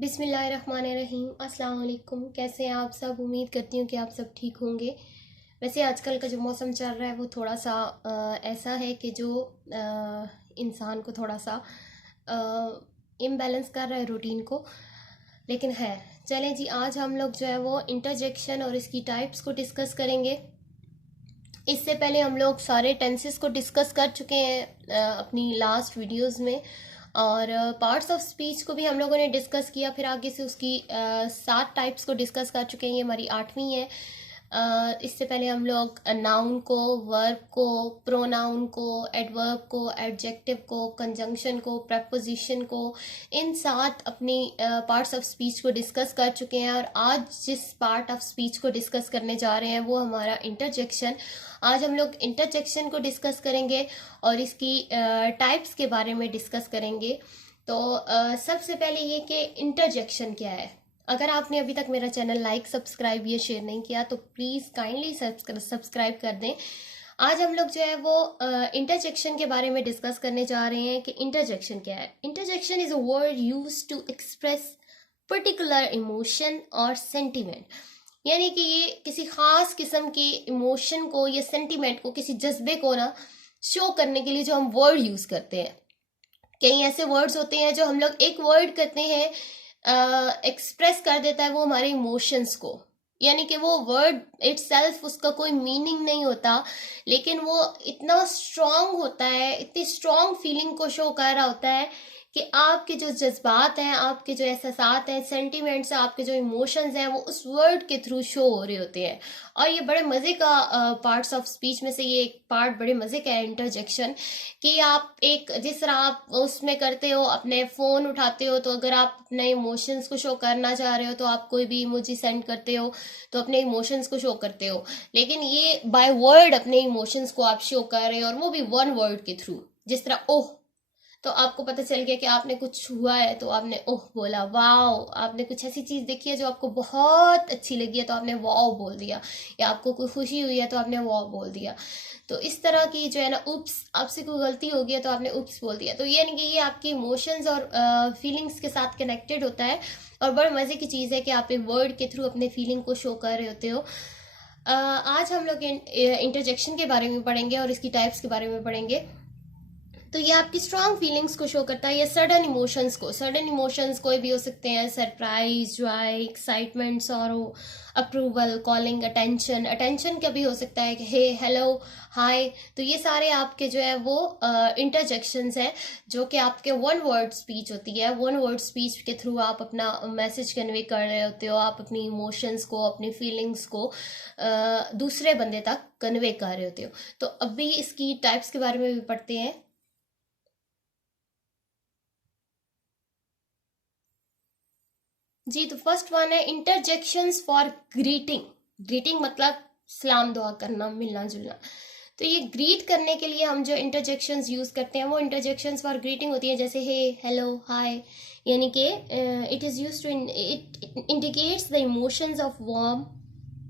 बिस्मिल्लाहिर्रहमानिर्रहीम। अस्सलाम वालेकुम। कैसे हैं आप सब? उम्मीद करती हूँ कि आप सब ठीक होंगे। वैसे आजकल का जो मौसम चल रहा है वो थोड़ा सा ऐसा है कि जो इंसान को थोड़ा सा इम्बैलेंस कर रहा है रूटीन को। लेकिन है, चलें जी, आज हम लोग जो है वो इंटरजेक्शन और इसकी टाइप्स को डिस्कस करेंगे। इससे पहले हम लोग सारे टेंसेस को डिस्कस कर चुके हैं अपनी लास्ट वीडियोस में, और पार्ट्स ऑफ स्पीच को भी हम लोगों ने डिस्कस किया। फिर आगे से उसकी 7 टाइप्स को डिस्कस कर चुके हैं। ये हमारी 8वीं है। इससे पहले हम लोग नाउन को, वर्ब को, प्रोनाउन को, एडवर्ब को, एडजेक्टिव को, कंजंक्शन को, प्रपोजिशन को, इन 7 अपनी पार्ट्स ऑफ स्पीच को डिस्कस कर चुके हैं। और आज जिस पार्ट ऑफ स्पीच को डिस्कस करने जा रहे हैं वो हमारा इंटरजेक्शन। आज हम लोग इंटरजेक्शन को डिस्कस करेंगे और इसकी टाइप्स के बारे में डिस्कस करेंगे। तो सबसे पहले ये कि इंटरजेक्शन क्या है। अगर आपने अभी तक मेरा चैनल लाइक, सब्सक्राइब या शेयर नहीं किया तो प्लीज़ काइंडली सब्सक्राइब कर दें। आज हम लोग जो है वो इंटरजेक्शन के बारे में डिस्कस करने जा रहे हैं कि इंटरजेक्शन क्या है। Interjection is a word used to express particular emotion और सेंटिमेंट, यानी कि ये किसी खास किस्म के इमोशन को या सेंटिमेंट को, किसी जज्बे को ना शो करने के लिए जो हम वर्ड यूज करते हैं। कई ऐसे वर्ड्स होते हैं जो हम लोग एक वर्ड करते हैं एक्सप्रेस कर देता है वो हमारे इमोशंस को, यानी कि वो वर्ड इटसेल्फ उसका कोई मीनिंग नहीं होता, लेकिन वो इतना स्ट्रांग होता है, इतनी स्ट्रांग फीलिंग को शो कर रहा होता है कि आपके जो जज्बात हैं, आपके जो एहसासात हैं, सेंटिमेंट्स हैं, आपके जो इमोशंस हैं, वो उस वर्ड के थ्रू शो हो रहे होते हैं। और ये बड़े मज़े का पार्ट्स ऑफ स्पीच में से ये एक पार्ट बड़े मज़े का है, इंटरजेक्शन। कि आप एक, जिस तरह आप उसमें करते हो, अपने फ़ोन उठाते हो तो अगर आप अपने इमोशंस को शो करना चाह रहे हो तो आप कोई भी इमोजी सेंड करते हो तो अपने इमोशंस को शो करते हो। लेकिन ये बाय वर्ड अपने इमोशंस को आप शो कर रहे हो, और वो भी वन वर्ड के थ्रू। जिस तरह ओह, तो आपको पता चल गया कि आपने कुछ हुआ है तो आपने ओह बोला। वाओ, आपने कुछ ऐसी चीज देखी है जो आपको बहुत अच्छी लगी है तो आपने वाओ बोल दिया। या आपको कोई खुशी हुई है तो आपने वाओ बोल दिया। तो इस तरह की जो है ना, उप्स, आपसे कोई गलती हो गई है तो आपने उप्स बोल दिया। तो ये नहीं कि ये आपके इमोशंस और फीलिंग्स के साथ कनेक्टेड होता है, और बड़े मजे की चीज है कि आप एक वर्ड के थ्रू अपने फीलिंग को शो कर रहे होते हो। आज हम लोग इंटरजेक्शन के बारे में पढ़ेंगे और इसकी टाइप्स के बारे में पढ़ेंगे। तो ये आपकी स्ट्रॉन्ग फीलिंग्स को शो करता है, या सडन इमोशंस को। सडन इमोशंस कोई भी हो सकते हैं, surprise, Joy, excitement, sorrow, approval, calling, attention. Attention का भी हो सकता है कि हे, हेलो, हाय। तो ये सारे आपके जो है वो इंटरजेक्शंस हैं, जो कि आपके वन वर्ड स्पीच होती है। वन वर्ड स्पीच के थ्रू आप अपना मैसेज कन्वे कर रहे होते हो, आप अपनी इमोशंस को, अपनी फीलिंग्स को दूसरे बंदे तक कन्वे कर रहे होते हो। तो अभी इसकी टाइप्स के बारे में भी पढ़ते हैं। जी, तो फर्स्ट वन है इंटरजेक्शंस फॉर ग्रीटिंग। ग्रीटिंग मतलब सलाम दुआ करना, मिलना जुलना। तो ये ग्रीट करने के लिए हम जो इंटरजेक्शंस यूज करते हैं वो इंटरजेक्शंस फॉर ग्रीटिंग होती है, जैसे हे, हेलो, हाय। यानी कि it is use to, it indicates the emotions of warm,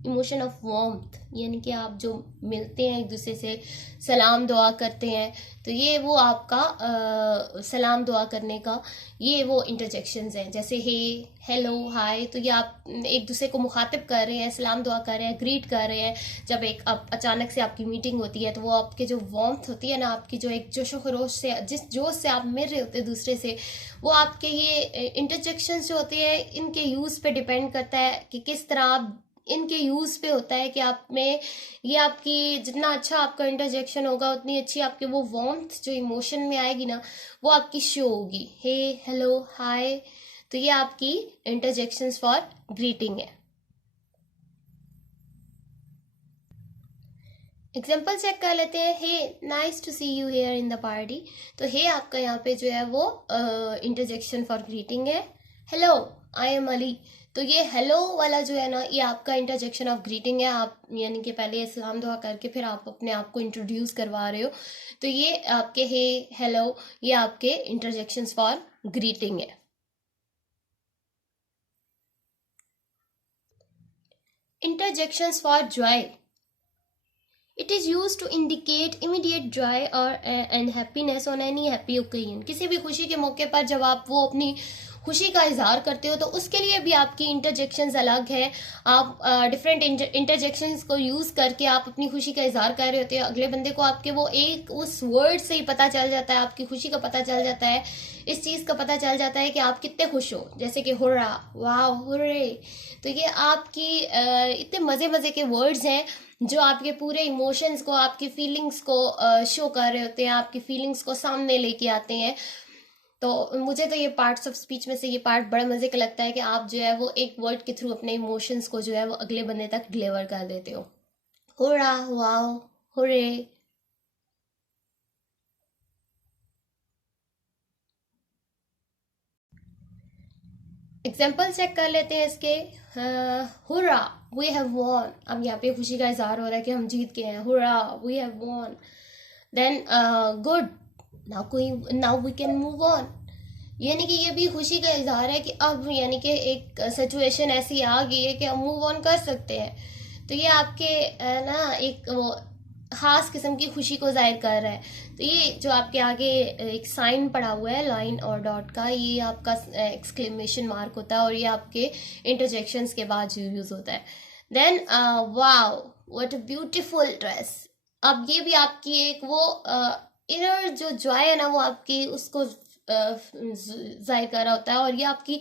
emotion of warmth, यानी कि आप जो मिलते हैं एक दूसरे से, सलाम दुआ करते हैं, तो ये वो आपका सलाम दुआ करने का ये वो इंटरजेक्शंस हैं। जैसे हे, हेलो, हाय, तो ये आप एक दूसरे को मुखातिब कर रहे हैं, सलाम दुआ कर रहे हैं, ग्रीट कर रहे हैं। जब एक अचानक से आपकी मीटिंग होती है तो वो आपके जो वार्मथ होती है ना, आपकी जो एक जोशो खरोश से, जिस जोश से आप मिल रहे होते हैं दूसरे से, वो आपके ये इंटरजेक्शंस जो होते हैं इनके यूज़ पे डिपेंड करता है कि किस तरह आप, इनके यूज पे होता है कि आप में ये आपकी, जितना अच्छा आपका इंटरजेक्शन होगा उतनी अच्छी आपके वो वार्मथ जो इमोशन में आएगी ना, वो आपकी शो होगी। Hey, hello, hi. तो ये आपकी इंटरजेक्शंस फॉर ग्रीटिंग है। एग्जाम्पल चेक कर लेते हैं। Hey, nice to see you here in the party. तो हे आपका यहाँ पे जो है वो इंटरजेक्शन फॉर ग्रीटिंग है। Hello, I am Ali. तो ये हेलो वाला जो है ना, ये आपका इंटरजेक्शन ऑफ ग्रीटिंग है। आप यानी कि पहले सलाम दुआ करके फिर आप अपने आप को इंट्रोड्यूस करवा रहे हो, तो ये आपके हे, हेलो, ये आपके इंटरजेक्शंस फॉर ग्रीटिंग है। Interjections for joy. It is use to indicate immediate joy और and happiness on any happy occasion. किसी भी खुशी के मौके पर जब आप वो अपनी खुशी का इजहार करते हो, तो उसके लिए भी आपकी इंटरजेक्शंस अलग है। आप डिफरेंट इंटरजेक्शंस को यूज करके आप अपनी खुशी का इजहार कर रहे होते हो। अगले बंदे को आपके वो एक उस वर्ड से ही पता चल जाता है, आपकी खुशी का पता चल जाता है, इस चीज का पता चल जाता है कि आप कितने खुश हो। जैसे कि हुर्रा, वाह, हुर्रे। तो ये आपकी इतने मजे मजे के वर्ड्स हैं जो आपके पूरे इमोशंस को, आपकी फीलिंग्स को शो कर रहे होते हैं, आपकी फीलिंग्स को सामने लेके आते हैं। तो मुझे तो ये पार्ट्स ऑफ स्पीच में से ये पार्ट बड़ा मजे का लगता है कि आप जो है वो एक वर्ड के थ्रू अपने इमोशंस को जो है वो अगले बंदे तक डिलीवर कर देते हो। Hurrah, wow, hurray. Example check कर लेते हैं इसके। Hurrah, we have won. अब यहाँ पे खुशी का इजहार हो रहा है कि हम जीत गए हैं। Hurrah, we have won. Then good, now we can move on. यानी कि ये भी खुशी का इजहार है कि अब यानी कि एक सिचुएशन ऐसी आ गई है कि हम मूव ऑन कर सकते हैं। तो ये आपके ना एक वो खास किस्म की खुशी को जाहिर कर रहा है। तो ये जो आपके आगे एक साइन पड़ा हुआ है लाइन और डॉट का, ये आपका एक्सक्लेमेशन मार्क होता है और ये आपके इंटरजेक्शंस के बाद यूज होता है। Then wow, what a beautiful dress. अब ये भी आपकी एक वो इनर जो जॉय है ना, वो आपकी उसको जाहिर कर रहा होता है। और ये आपकी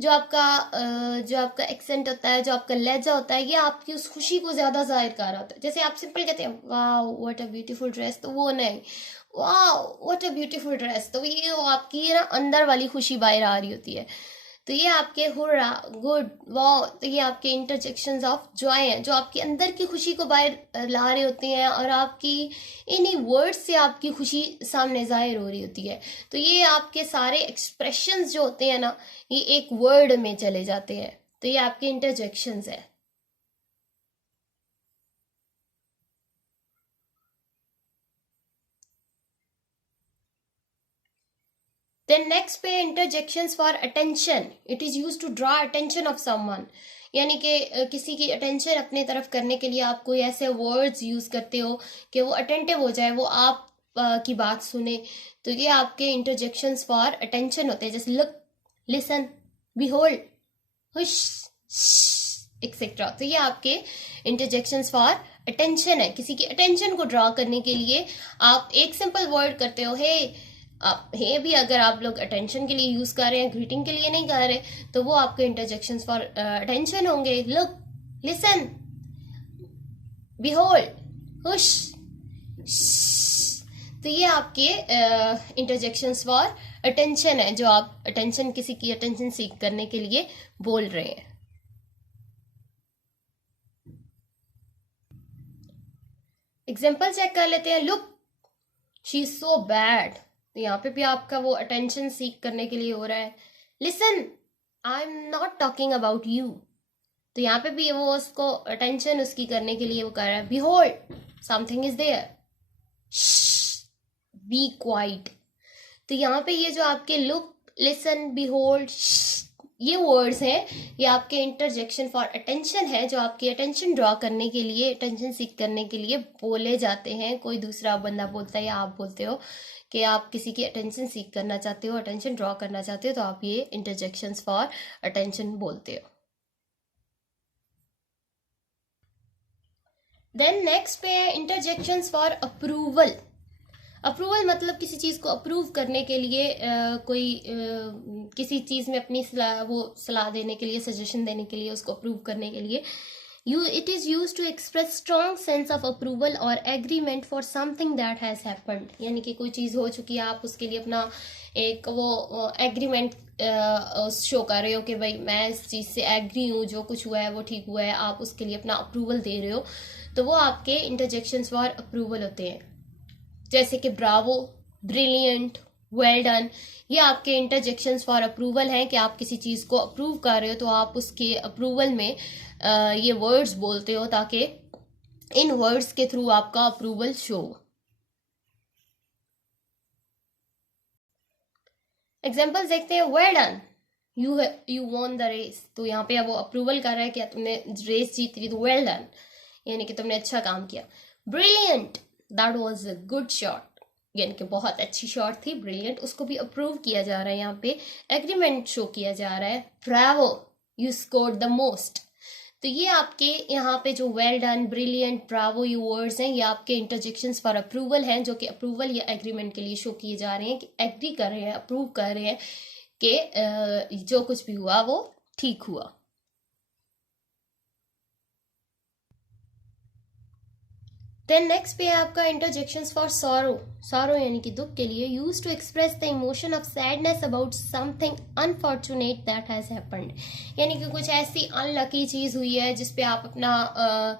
जो आपका एक्सेंट होता है, जो आपका लहजा होता है, ये आपकी उस खुशी को ज्यादा जाहिर कर रहा होता है। जैसे आप सिंपल कहते हैं वाह व्हाट अ ब्यूटीफुल ड्रेस, तो वो नहीं, वाह व्हाट अ ब्यूटीफुल ड्रेस, तो ये वो आपकी ना अंदर वाली खुशी बाहर आ रही होती है। तो ये आपके हुर्रा, गुड, वाह, तो ये आपके इंटरजेक्शंस ऑफ जॉय हैं जो आपके अंदर की खुशी को बाहर ला रहे होते हैं और आपकी इन्हीं वर्ड्स से आपकी खुशी सामने जाहिर हो रही होती है। तो ये आपके सारे एक्सप्रेशंस जो होते हैं ना, ये एक वर्ड में चले जाते हैं। तो ये आपके इंटरजेक्शंस है। देन नेक्स्ट पे interjections for attention. It is use to draw attention of someone. यानी कि किसी की अटेंशन अपने तरफ करने के लिए आप कोई ऐसे वर्ड्स यूज करते हो कि वो अटेंटिव हो जाए, वो आप की बात सुने। तो ये आपके इंटरजेक्शंस फॉर अटेंशन होते हैं, जैसे लुक, लिसन, बिहोल्ड, हुश, एक्सेट्रा। तो ये आपके इंटरजेक्शंस फॉर अटेंशन है। किसी की अटेंशन को ड्रॉ करने के लिए आप एक सिंपल वर्ड करते हो, हे। आप हे भी अगर आप लोग अटेंशन के लिए यूज कर रहे हैं, ग्रीटिंग के लिए नहीं कर रहे, तो वो आपके इंटरजेक्शंस फॉर अटेंशन होंगे। लुक, लिसन, बिहोल्ड, हुश, तो ये आपके इंटरजेक्शंस फॉर अटेंशन है, जो आप अटेंशन, किसी की अटेंशन सीख करने के लिए बोल रहे हैं। एग्जाम्पल चेक कर लेते हैं। Look, she is so bad. तो यहाँ पे भी आपका वो अटेंशन सीख करने के लिए हो रहा है। Listen, I am not talking about you. तो यहाँ पे भी वो उसको अटेंशन उसकी करने के लिए वो कर रहा है। Behold, something is there, be quiet. तो यहाँ पे ये जो आपके लुक, लिसन, बिहोल्ड, ये वर्ड्स हैं, ये आपके इंटरजेक्शन फॉर अटेंशन है, जो आपकी अटेंशन ड्रॉ करने के लिए, अटेंशन सीख करने के लिए बोले जाते हैं। कोई दूसरा बंदा बोलता है या आप बोलते हो कि आप किसी की अटेंशन सीख करना चाहते हो, अटेंशन ड्रॉ करना चाहते हो, तो आप ये इंटरजेक्शंस फॉर अटेंशन बोलते हो। देन नेक्स्ट पे है इंटरजेक्शंस फॉर अप्रूवल। अप्रूवल मतलब किसी चीज को अप्रूव करने के लिए किसी चीज में अपनी सलाह देने के लिए, सजेशन देने के लिए, उसको अप्रूव करने के लिए it is use to express strong sense of approval और agreement for something that has happened. यानी कि कोई चीज हो चुकी है, आप उसके लिए अपना एक वो एग्रीमेंट शो कर रहे हो कि भाई मैं इस चीज से एग्री हूँ, जो कुछ हुआ है वो ठीक हुआ है, आप उसके लिए अपना अप्रूवल दे रहे हो। तो वो आपके इंटरजेक्शंस फॉर अप्रूवल होते हैं, जैसे कि ब्रावो, ब्रिलियंट, वेल डन। ये आपके इंटरजेक्शंस फॉर अप्रूवल हैं कि आप किसी चीज को अप्रूव कर रहे हो, तो आप उसके अप्रूवल में ये वर्ड्स बोलते हो ताकि इन वर्ड्स के थ्रू आपका अप्रूवल शो। एग्जाम्पल देखते हैं। Well done, you won the race. तो यहाँ पे अब वो अप्रूवल कर रहा है कि तुमने रेस जीत ली, तो वेल डन यानी कि तुमने अच्छा काम किया। Brilliant, that was a good shot, यानी कि बहुत अच्छी शॉट थी, ब्रिलियंट, उसको भी अप्रूव किया जा रहा है, यहाँ पे एग्रीमेंट शो किया जा रहा है, Bravo you scored the most. तो ये आपके यहाँ पे जो वेल डन, ब्रिलियंट, ब्रावो ये वर्ड्स हैं, ये आपके इंटरजेक्शंस फॉर अप्रूवल हैं, जो कि अप्रूवल या एग्रीमेंट के लिए शो किए जा रहे हैं, कि एग्री कर रहे हैं, अप्रूव कर रहे हैं कि जो कुछ भी हुआ वो ठीक हुआ। देन नेक्स्ट पे है आपका इंटरजेक्शंस फॉर सॉरो। सॉरो यानी कि दुख के लिए, use to express the emotion of sadness about something unfortunate that has happened. यानी कि कुछ ऐसी अनलकी चीज हुई है जिसपे आप अपना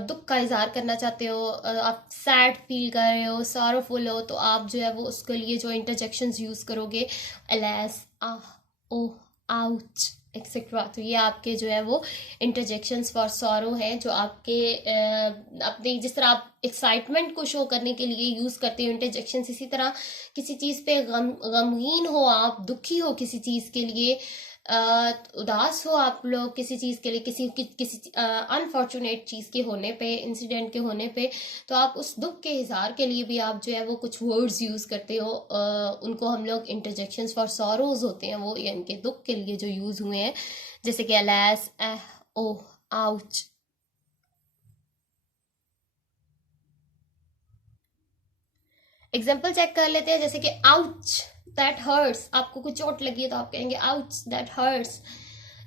दुख का इजहार करना चाहते हो, आप सैड फील कर रहे हो, सॉरोफुल हो, तो आप जो है वो उसके लिए जो इंटरजेक्शंस यूज करोगे, अलेस, आह, ओह, आउच एक्सेट्रा। तो ये आपके जो है वो इंटरजेक्शंस फॉर सॉरो हैं, जो आपके अपने जिस तरह आप एक्साइटमेंट को शो करने के लिए यूज करते हो इंटरजेक्शंस, इसी तरह किसी चीज पे गमगीन हो आप, दुखी हो किसी चीज के लिए, उदास हो आप लोग किसी चीज के लिए, किसी अनफॉर्चुनेट चीज के होने पे, इंसिडेंट के होने पे, तो आप उस दुख के इजहार के लिए भी आप जो है वो कुछ वर्ड्स यूज करते हो, उनको हम लोग इंटरजेक्शंस फॉर सॉरोज होते हैं वो, यानी कि दुख के लिए जो यूज हुए हैं, जैसे कि अलेस, ओह, आउच। एग्जाम्पल चेक कर लेते हैं, जैसे कि आउच दैट हर्ट्स, आपको कुछ चोट लगी है तो आप कहेंगे आउच दैट हर्ट्स।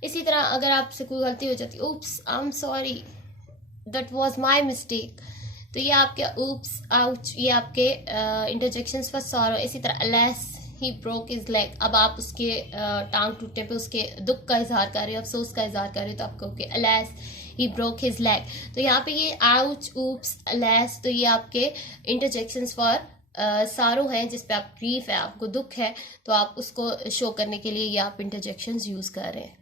इसी तरह अगर आपसे कोई गलती हो जाती है, oops I am sorry that was my mistake, तो ये आपके उप्स, आउच, ये आपके इंटरजेक्शंस फॉर सॉरो। इसी तरह अलेस ही ब्रोक हिज लेग, अब आप उसके टांग टूटने पे उसके दुख का इजहार कर रहे हो, अफसोस का इजहार कर रहे हो, तो आप कहोगे अलेस ही ब्रोक हिज लेग। तो यहाँ पे ये आउच, उप्स, अलेस, तो ये आपके इंटरजेक्शंस फॉर सारो है, जिसपे आप ग्रीफ है, आपको दुख है, तो आप उसको शो करने के लिए ये आप इंटरजेक्शंस यूज कर रहे हैं।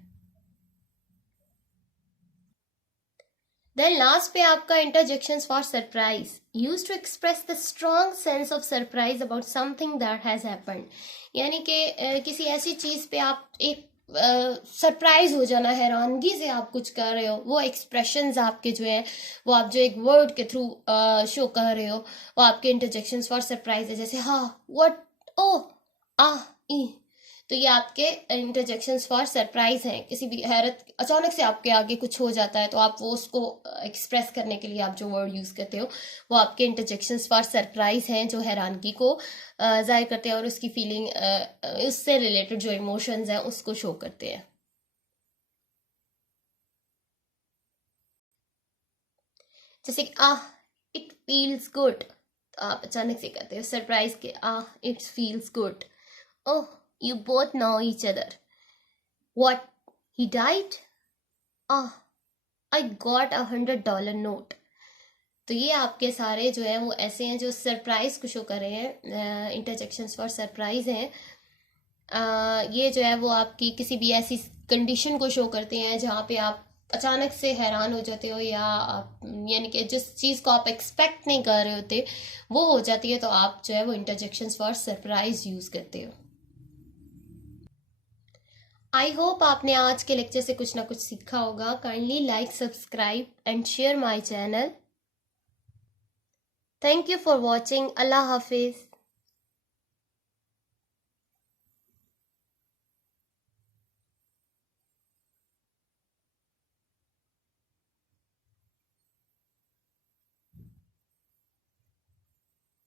देन लास्ट पे आपका interjections for surprise, use to express the strong sense of surprise about something that has happened. यानी कि किसी ऐसी चीज पे आप एक सरप्राइज हो जाना, हैरानगी से आप कुछ कर रहे हो, वो एक्सप्रेशंस आपके जो है वो आप जो एक वर्ड के थ्रू शो कर रहे हो, वो आपके इंटरजेक्शंस फॉर सरप्राइज है, जैसे हाँ, व्हाट, ओ, आ, ई। तो ये आपके इंटरजेक्शंस फॉर सरप्राइज हैं, किसी भी हैरत, अचानक से आपके आगे कुछ हो जाता है तो आप वो उसको एक्सप्रेस करने के लिए आप जो वर्ड यूज करते हो, वो आपके इंटरजेक्शंस फॉर सरप्राइज हैं, जो हैरानगी को जाहिर करते हैं और उसकी फीलिंग, उससे रिलेटेड जो इमोशंस हैं उसको शो करते हैं। जैसे कि इट फील्स गुड, तो आप अचानक से कहते हो सरप्राइज के, it feels good. Oh, you both know each other. What? He died? I got $100 note. तो ये आपके सारे जो है वो ऐसे हैं जो सरप्राइज को शो कर रहे हैं, इंटरजेक्शंस फॉर सरप्राइज हैं। ये जो है वो आपकी किसी भी ऐसी कंडीशन को शो करते हैं जहाँ पे आप अचानक से हैरान हो जाते हो, या यानी कि जिस चीज़ को आप एक्सपेक्ट नहीं कर रहे होते वो हो जाती है, तो आप जो है वो इंटरजेक्शंस फॉर सरप्राइज यूज करते हो। आई होप आपने आज के लेक्चर से कुछ ना कुछ सीखा होगा। Kindly like, subscribe and share my channel. Thank you for watching. Allah Hafiz.